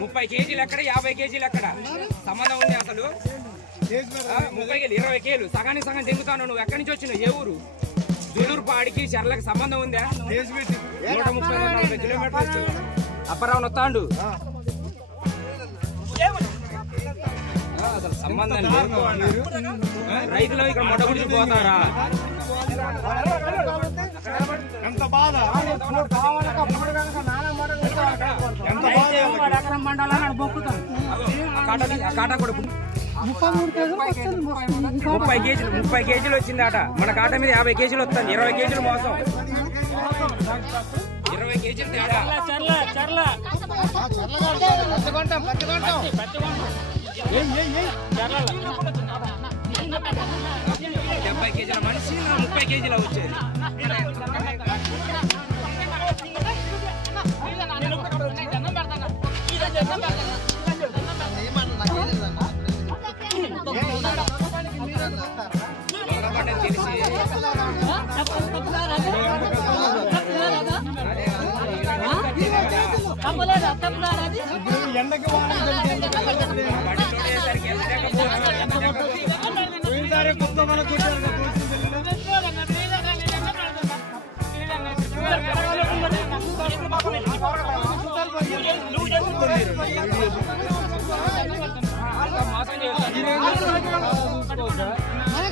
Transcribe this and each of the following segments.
30 కేజీలు ఎక్కడ 50 కేజీలు ఎక్కడ సంబంధం ఉంది అసలు 30 కేజీలు 20 కేజీలు సగానికి సగం తింగుతాను నువ్వు ఎక్కడి నుంచి వచ్చినావు ఏ ఊరు జూలూరు పాడికి చర్లకు సంబంధం ఉందా 130-140 కిలోమీటర్లు అప్పరావు నొత్తాండు అసలు సంబంధం లేదు రైతులు ఇక్కడ మొట్ట గురించి పోతారా ఎంత బాధ కాటా కూడా 30 కేజీలు వచ్చిందట మన కాటా మీద 50 కేజీలు వస్తాను 20 కేజీలు మోసం 20 కేజీలు తేడా 70 కేజీల మనిషి 30 కేజీల వచ్చేది తెలిసి ఎండకి కొత్త మన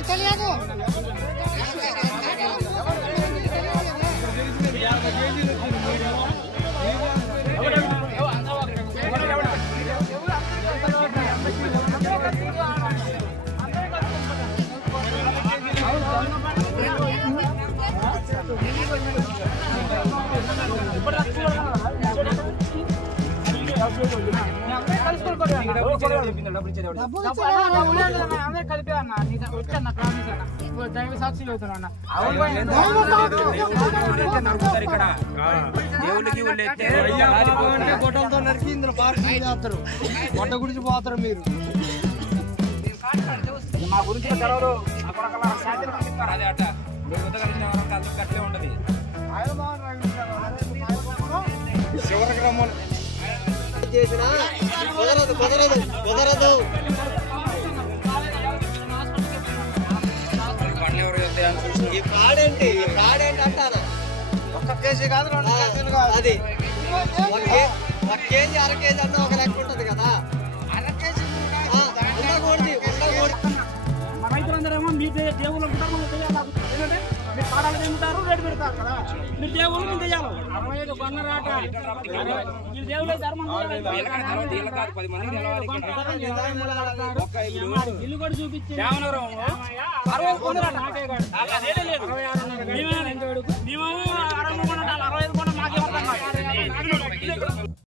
తెలియదు గొడ్డలతో నరికి ఇందులో పార్కింగ్ చేస్తారు గొడ్డ గురించి పోతారు మీరు మా గురించి తెలవరు అదే అట గట్లే ఉంటది చివరికి రమ్మని కుదరదు కుదరదు కుదరదు ఈ పాడేంటి అంటారా 1 కేజీ కాదు 2 కేజీలు కాదు అది 1 కేజీ 1/2 కేజీ అన్న ఒక లెక్క ఉంటది కదా 1/2 కేజీ ఉండకూడదు రైతులందరేమో మీ దేవుళ్ళు ఉంటారు మనం తెలియాలి మీరు పాడాలు తింటారు రేటు పెడతారు కదా మీరు దేవుళ్ళు మేము తెలియాలి 65 కొన్నరాట ఈ దేవుళ్ళ ధర్మం ఇల్లు కూడా చూపించి 60 కొన్నరాట